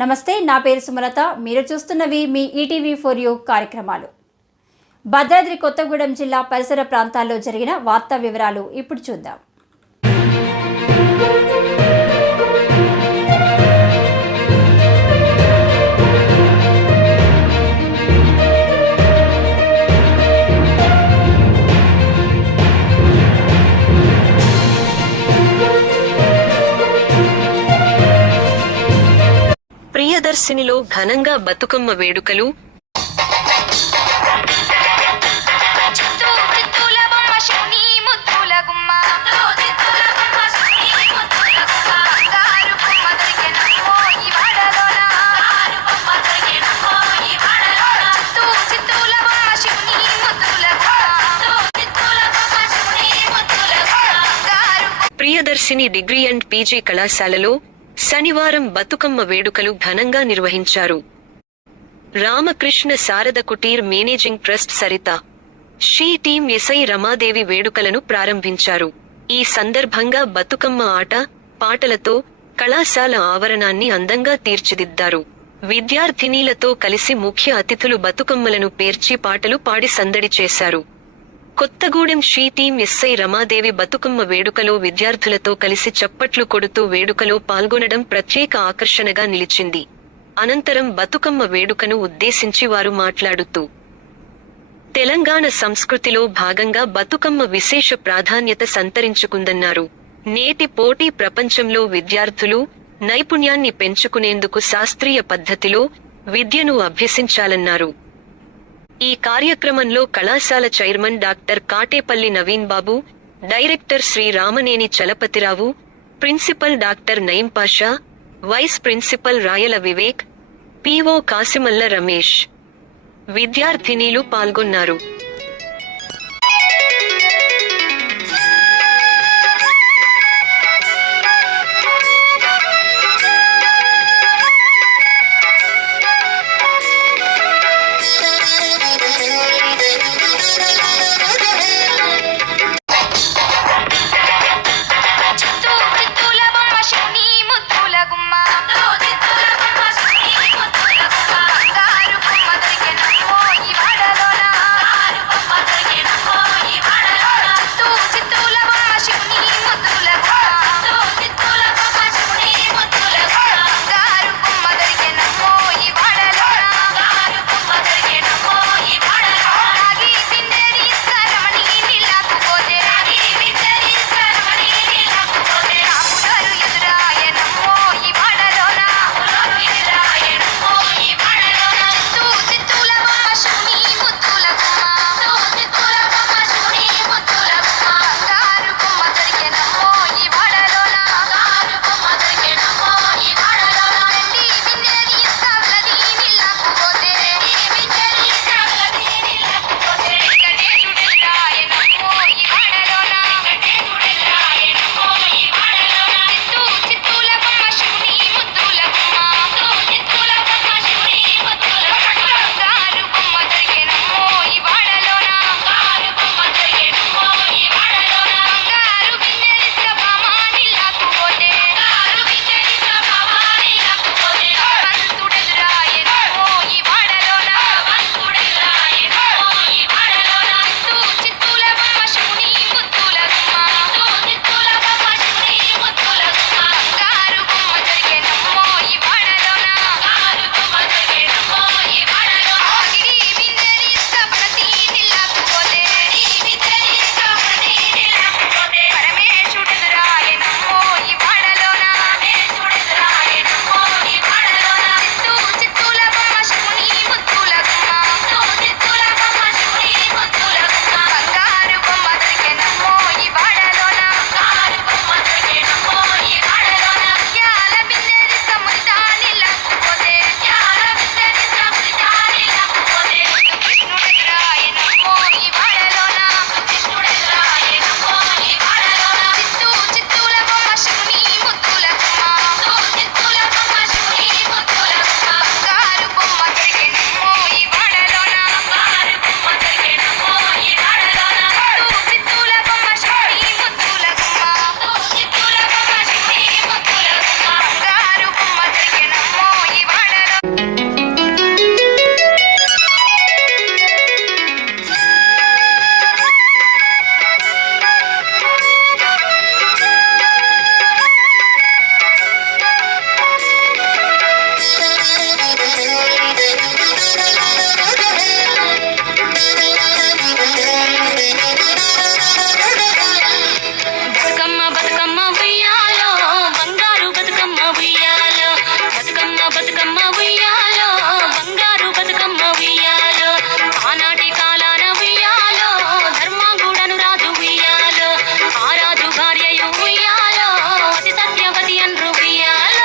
నమస్తే, నా పేరు సుమలత. మీరు చూస్తున్నవి మీ ఈటీవీ4U కార్యక్రమాలు. భద్రాద్రి కొత్తగూడెం జిల్లా పరిసర ప్రాంతాల్లో జరిగిన వార్తా వివరాలు ఇప్పుడు చూద్దాం. ప్రియదర్శినిలో ఘనంగా బతుకమ్మ వేడుకలు. ప్రియదర్శిని డిగ్రీ అండ్ పీజీ కళాశాలలో శనివారం బతుకమ్మ వేడుకలు ఘనంగా నిర్వహించారు. Ramakrishna Sharada Kutir managing trust Saritha she team SI Ramadevi వేడుకలను ప్రారంభించారు. ఈ సందర్భంగా బతుకమ్మ ఆట పాటలతో కళాశాల ఆవరణాన్ని అందంగా తీర్చిదిద్దారు. విద్యార్థినీలతో కలిసి ముఖ్య అతిథులు బతుకమ్మలను పేర్చి పాటలు పాడి సందడి చేశారు. Kothagudem she team SI Ramadevi Bathukamma వేడుకలో విద్యార్థులతో కలిసి చప్పట్లు కొడుతూ వేడుకలో పాల్గొనడం ప్రత్యేక ఆకర్షణగా నిలిచింది. అనంతరం బతుకమ్మ వేడుకను ఉద్దేశించి వారు మాట్లాడుతూ, తెలంగాణ సంస్కృతిలో భాగంగా బతుకమ్మ విశేష ప్రాధాన్యత సంతరించుకుందన్నారు. నేటి పోటీ ప్రపంచంలో విద్యార్థులు నైపుణ్యాన్ని పెంచుకునేందుకు శాస్త్రీయ పద్ధతిలో విద్యను అభ్యసించాలన్నారు. ఈ కార్యక్రమంలో కళాశాల chairman doctor Katepalli Naveen Babu, director Shri Ramaneni Chalapathirao, principal doctor Nayeem Pasha, vice principal Rayala Vivek, PO Kasimalla Ramesh, విద్యార్థినీలు పాల్గొన్నారు. బతుకమ్మ ఉయ్యాలో బంగారు బతుకమ్మ ఉయ్యాలో ఆనాటి కాలాన ఉయ్యాలో ధర్మాంగుడను రాజు ఉయ్యాలో ఆ రాజు భార్యయు ఉయ్యాలో అతి సత్యవతి అన్రు ఉయ్యాలో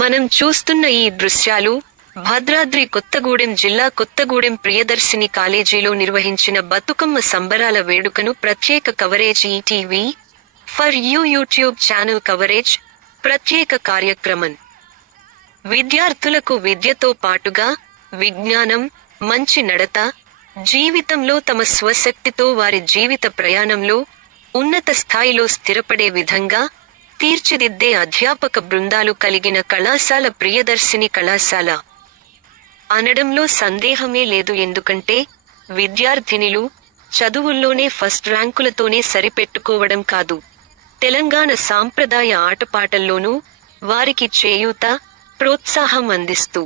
మనం చూస్తున్న ఈ దృశ్యాలు భద్రాద్రి కొత్తగూడెం జిల్లా కొత్తగూడెం ప్రియదర్శిని కాలేజీలో నిర్వహించిన బతుకమ్మ సంబరాల వేడుకను ప్రత్యేక coverage ETV for you YouTube channel coverage ప్రత్యేక కార్యక్రమం. విద్యార్థులకు విద్యతో పాటుగా విజ్ఞానం, మంచి నడత, జీవితంలో తమ స్వశక్తితో వారి జీవిత ప్రయాణంలో ఉన్నత స్థాయిలో స్థిరపడే విధంగా తీర్చిదిద్దే అధ్యాపక బృందాలు కలిగిన కళాశాల ప్రియదర్శిని కళాశాల అనడంలో సందేహమే లేదు. ఎందుకంటే విద్యార్థినిలు చదువుల్లోనే ఫస్ట్ ర్యాంకులతోనే సరిపెట్టుకోవడం కాదు, తెలంగాణ సాంప్రదాయ ఆటపాటల్లోనూ వారికి చేయూత, ప్రోత్సాహం అందిస్తూ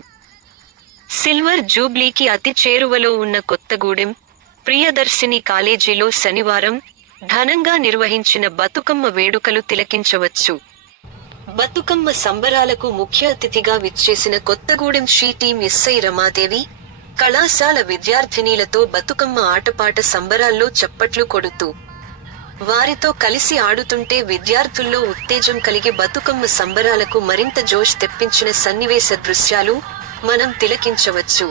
సిల్వర్ జూబ్లీకి అతి చేరువలో ఉన్న కొత్తగూడెం ప్రియదర్శిని కాలేజీలో శనివారం ఘనంగా నిర్వహించిన బతుకమ్మ వేడుకలు తిలకించవచ్చు. బతుకమ్మ సంబరాలకు ముఖ్య అతిథిగా విచ్చేసిన Kothagudem she team SI Ramadevi కళాశాల విద్యార్థినీలతో బతుకమ్మ ఆటపాట సంబరాల్లో చప్పట్లు కొడుతూ వారితో కలిసి ఆడుతుంటే విద్యార్థుల్లో ఉత్తేజం కలిగి బతుకమ్మ సంబరాలకు మరింత జోష్ తెప్పించిన సన్నివేశ దృశ్యాలు మనం తిలకించవచ్చు.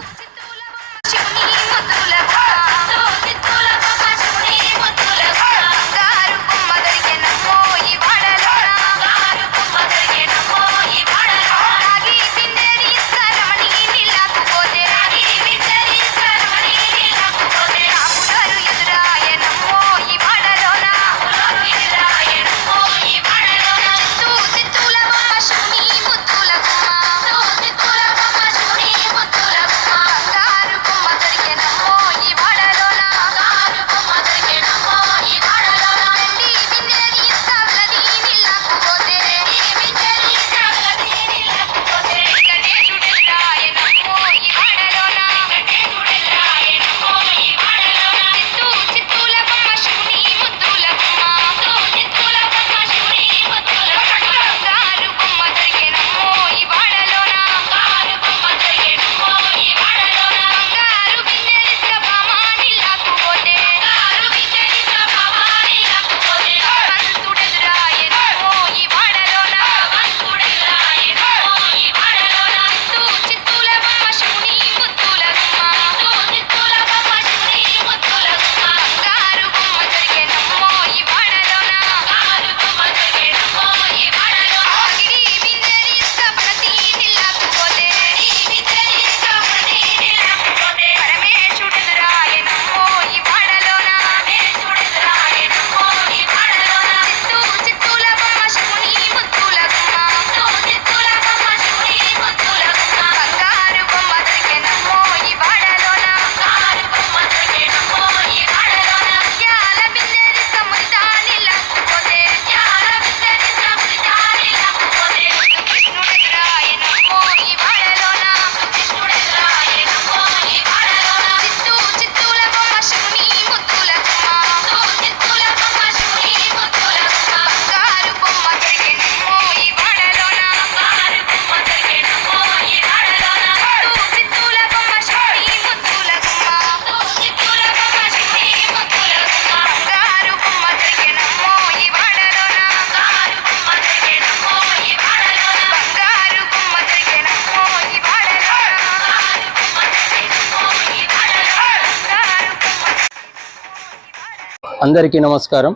అందరికీ నమస్కారం.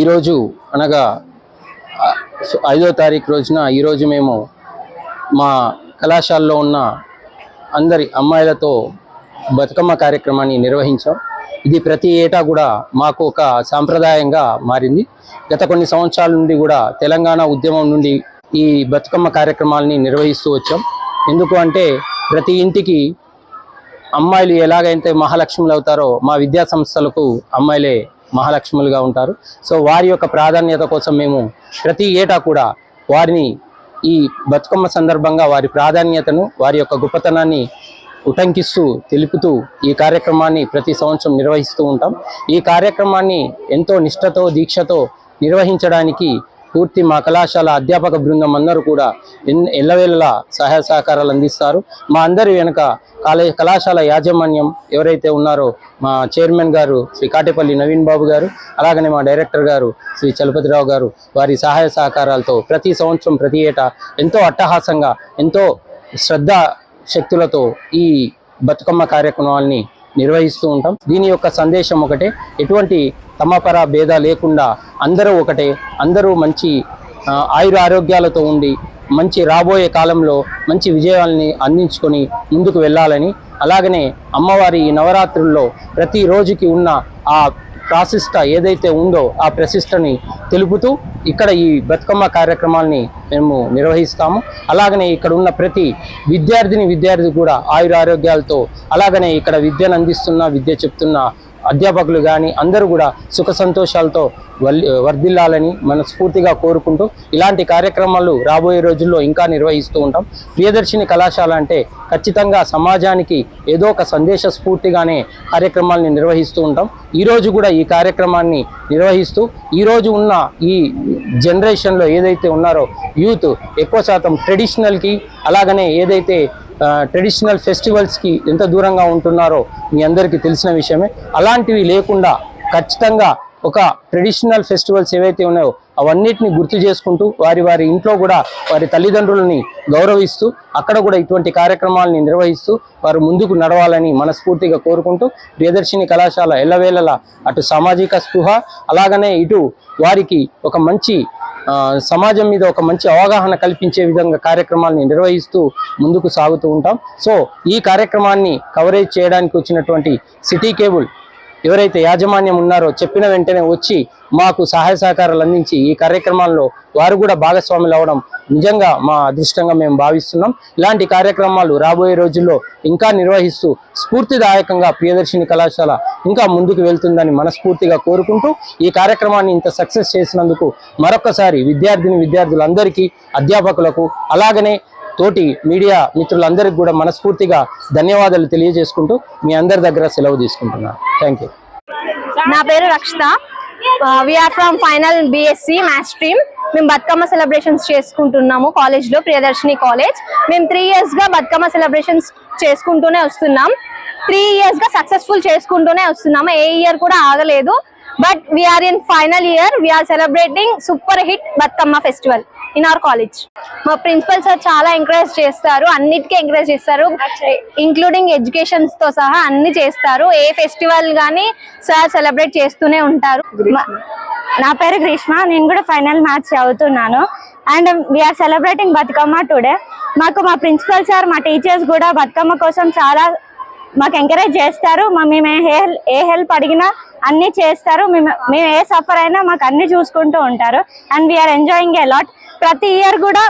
ఈరోజు అనగా 5వ తారీఖు రోజున ఈరోజు మేము మా కళాశాలలో ఉన్న అందరి అమ్మాయిలతో బతుకమ్మ కార్యక్రమాన్ని నిర్వహించాం. ఇది ప్రతి ఏటా కూడా మాకు ఒక సాంప్రదాయంగా మారింది. గత కొన్ని సంవత్సరాల నుండి కూడా తెలంగాణ ఉద్యమం నుండి ఈ బతుకమ్మ కార్యక్రమాలని నిర్వహిస్తూ వచ్చాం. ఎందుకు అంటే ప్రతి ఇంటికి అమ్మాయిలు ఎలాగైతే మహాలక్ష్ములు అవుతారో మా విద్యా సంస్థలకు అమ్మాయిలే మహాలక్ష్ములుగా ఉంటారు. సో వారి యొక్క ప్రాధాన్యత కోసం మేము ప్రతి ఏటా కూడా వారిని ఈ బతుకమ్మ సందర్భంగా వారి ప్రాధాన్యతను వారి యొక్క గొప్పతనాన్ని ఉటంకిస్తూ తెలుపుతూ ఈ కార్యక్రమాన్ని ప్రతి సంవత్సరం నిర్వహిస్తూ ఉంటాం. ఈ కార్యక్రమాన్ని ఎంతో నిష్ఠతో దీక్షతో నిర్వహించడానికి పూర్తి మా కళాశాల అధ్యాపక బృందం అందరూ కూడా ఎల్లవేళలా సహాయ సహకారాలు అందిస్తారు. మా అందరి వెనుక కళాశాల యాజమాన్యం ఎవరైతే ఉన్నారో మా చైర్మన్ గారు శ్రీ కాటేపల్లి నవీన్ బాబు గారు, అలాగనే మా డైరెక్టర్ గారు శ్రీ చలపతిరావు గారు, వారి సహాయ సహకారాలతో ప్రతి సంవత్సరం ప్రతి ఏటా ఎంతో అట్టహాసంగా ఎంతో శ్రద్ధ శక్తులతో ఈ బతుకమ్మ కార్యక్రమాల్ని నిర్వహిస్తూ ఉంటాం. దీని యొక్క సందేశం ఒకటే, ఎటువంటి తమపర భేద లేకుండా అందరూ ఒకటే, అందరూ మంచి ఆయుర ఆరోగ్యాలతో ఉండి మంచి రాబోయే కాలంలో మంచి విజయాల్ని అందించుకొని ముందుకు వెళ్ళాలని, అలాగనే అమ్మవారి ఈ నవరాత్రుల్లో ప్రతి రోజుకి ఉన్న ఆ ప్రాశిష్ట ఏదైతే ఉందో ఆ ప్రశిష్టని తెలుపుతూ ఇక్కడ ఈ బతుకమ్మ కార్యక్రమాల్ని మేము నిర్వహిస్తాము. అలాగనే ఇక్కడ ఉన్న ప్రతి విద్యార్థి కూడా ఆయుర ఆరోగ్యాలతో, అలాగనే ఇక్కడ విద్యను అందిస్తున్న విద్య చెప్తున్న అధ్యాపకులు కానీ అందరూ కూడా సుఖ సంతోషాలతో వర్ధిల్లాలని మనస్ఫూర్తిగా కోరుకుంటూ ఇలాంటి కార్యక్రమాలు రాబోయే రోజుల్లో ఇంకా నిర్వహిస్తూ ఉంటాం. ప్రియదర్శిని కళాశాల అంటే ఖచ్చితంగా సమాజానికి ఏదో ఒక సందేశ స్ఫూర్తిగానే కార్యక్రమాలని నిర్వహిస్తూ ఉంటాం. ఈరోజు కూడా ఈ కార్యక్రమాన్ని నిర్వహిస్తూ ఈరోజు ఉన్న ఈ జనరేషన్లో ఏదైతే ఉన్నారో యూత్ ఎక్కువ శాతం ట్రెడిషనల్కి, అలాగనే ఏదైతే ట్రెడిషనల్ ఫెస్టివల్స్కి ఎంత దూరంగా ఉంటున్నారో మీ అందరికీ తెలిసిన విషయమే. అలాంటివి లేకుండా ఖచ్చితంగా ఒక ట్రెడిషనల్ ఫెస్టివల్స్ ఏవైతే ఉన్నాయో అవన్నిటిని గుర్తు చేసుకుంటూ వారి ఇంట్లో కూడా వారి తల్లిదండ్రులని గౌరవిస్తూ అక్కడ కూడా ఇటువంటి కార్యక్రమాలని నిర్వహిస్తూ వారు ముందుకు నడవాలని మనస్ఫూర్తిగా కోరుకుంటూ ప్రియదర్శిని కళాశాల ఎల్లవేళలా అటు సామాజిక స్పృహ, అలాగనే ఇటు వారికి ఒక మంచి సమాజం మీద ఒక మంచి అవగాహన కల్పించే విధంగా కార్యక్రమాలను నిర్వహిస్తూ ముందుకు సాగుతూ ఉంటాం. సో ఈ కార్యక్రమాన్ని కవరేజ్ చేయడానికి వచ్చినటువంటి సిటీ కేబుల్ ఎవరైతే యాజమాన్యం ఉన్నారో చెప్పిన వెంటనే వచ్చి మాకు సహాయ సహకారాలు అందించి ఈ కార్యక్రమాల్లో వారు కూడా భాగస్వాములు అవడం నిజంగా మా అదృష్టంగా మేము భావిస్తున్నాం. ఇలాంటి కార్యక్రమాలు రాబోయే రోజుల్లో ఇంకా నిర్వహిస్తూ స్ఫూర్తిదాయకంగా ప్రియదర్శిని కళాశాల ఇంకా ముందుకు వెళ్తుందని మనస్ఫూర్తిగా కోరుకుంటూ ఈ కార్యక్రమాన్ని ఇంత సక్సెస్ చేసినందుకు మరొకసారి విద్యార్థులందరికీ, అధ్యాపకులకు, అలాగనే తోటి మీడియా మిత్రులందరికీ కూడా మనస్ఫూర్తిగా ధన్యవాదాలు తెలియజేసుకుంటూ మీ అందరి దగ్గర సెలవు తీసుకుంటున్నాను. Thank you. నా పేరు Rakshitha. We are from final BSc maths stream. మేము బతుకమ్మ సెలబ్రేషన్స్ చేసుకుంటున్నాము కాలేజ్లో, ప్రియదర్శిని కాలేజ్. మేము 3 yearsగా బతుకమ్మ సెలబ్రేషన్స్ చేసుకుంటూనే వస్తున్నాం. 3 yearsగా సక్సెస్ఫుల్ చేసుకుంటూనే వస్తున్నాము. ఏ ఇయర్ కూడా ఆగలేదు. But we are in final year. We are celebrating super hit Bathukamma festival in our college. మా ప్రిన్సిపల్ సార్ చాలా ఎంకరేజ్ చేస్తారు, అన్నిటికీ ఎంకరేజ్ చేస్తారు, ఇంక్లూడింగ్ ఎడ్యుకేషన్స్ తో సహా అన్ని చేస్తారు. ఏ ఫెస్టివల్ గానీ సార్ సెలబ్రేట్ చేస్తూనే ఉంటారు. నా పేరు గ్రీష్మ, నేను కూడా ఫైనల్ మ్యాథ్స్ చదువుతున్నాను. And we are celebrating Bathukamma today. మాకు మా ప్రిన్సిపల్ సార్, మా టీచర్స్ కూడా బతుకమ్మ కోసం చాలా మాకు ఎంకరేజ్ చేస్తారు. మేము ఏ హెల్ప్ అడిగినా అన్ని చేస్తారు. మేము ఏ సఫర్ అయినా మాకు అన్ని చూసుకుంటూ ఉంటారు. And we are enjoying a lot. ప్రతి ఇయర్ కూడా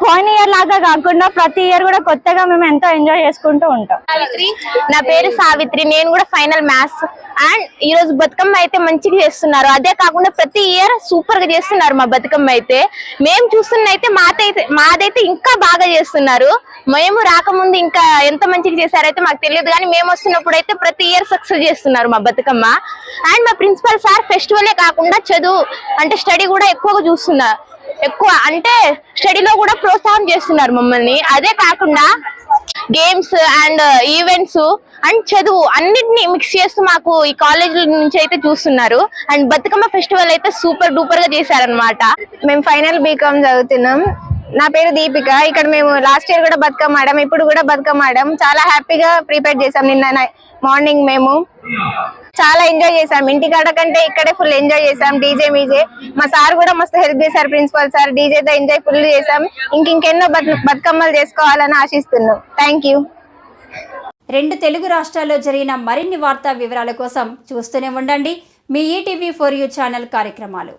పోయిన ఇయర్ లాగా కాకుండా ప్రతి ఇయర్ కూడా కొత్తగా మేము ఎంతో ఎంజాయ్ చేసుకుంటూ ఉంటాం. నా పేరు సావిత్రి, నేను కూడా ఫైనల్ మ్యాథ్స్. అండ్ ఈ రోజు బతుకమ్మ అయితే మంచిగా చేస్తున్నారు. అదే కాకుండా ప్రతి ఇయర్ సూపర్ గా చేస్తున్నారు మా బతుకమ్మ అయితే. మేము చూస్తున్న అయితే మాదైతే ఇంకా బాగా చేస్తున్నారు. మేము రాకముందు ఇంకా ఎంత మంచిగా చేశారైతే మాకు తెలియదు, కానీ మేము వస్తున్నప్పుడు అయితే ప్రతి ఇయర్ సక్సెస్ చేస్తున్నారు మా బతుకమ్మ. అండ్ మా ప్రిన్సిపల్ సార్ ఫెస్టివలే కాకుండా చదువు అంటే స్టడీ కూడా ఎక్కువగా చూస్తున్నారు. ఎక్కువ అంటే స్టడీలో కూడా ప్రోత్సాహం చేస్తున్నారు మమ్మల్ని. అదే కాకుండా గేమ్స్ అండ్ ఈవెంట్స్ అండ్ చదువు అన్నిటిని మిక్స్ చేస్తూ మాకు ఈ కాలేజ్ నుంచి అయితే చూస్తున్నారు. అండ్ బతుకమ్మ ఫెస్టివల్ అయితే సూపర్ డూపర్ గా చేశారనమాట. మేము ఫైనల్ బీకామ్ చదువుతున్నాం. నా పేరు దీపిక. ఇక్కడ మేము లాస్ట్ ఇయర్ కూడా బతుకమ్మ ఆడాం, ఇప్పుడు కూడా బతుకమ్మ ఆడాం. చాలా హ్యాపీగా ప్రిపేర్ చేసాం. నిన్న మార్నింగ్ మేము చాలా ఎంజాయ్ చేసాం. ఇంటికాడ కంటే ఇక్కడే ఫుల్ ఎంజాయ్ చేసాం. డీజే మీజే మా సార్ కూడా మస్తు హెల్ప్ చేశారు, ప్రిన్సిపల్ సార్. డీజేతో ఎంజాయ్ ఫుల్ చేసాం. ఇంకెన్నో బతుకమ్మలు చేసుకోవాలని ఆశిస్తున్నాం. Thank you. 2 తెలుగు రాష్ట్రాల్లో జరిగిన మరిన్ని వార్తా వివరాల కోసం చూస్తూనే ఉండండి మీ ఈటీవీ4యూ ఛానల్ కార్యక్రమాలు.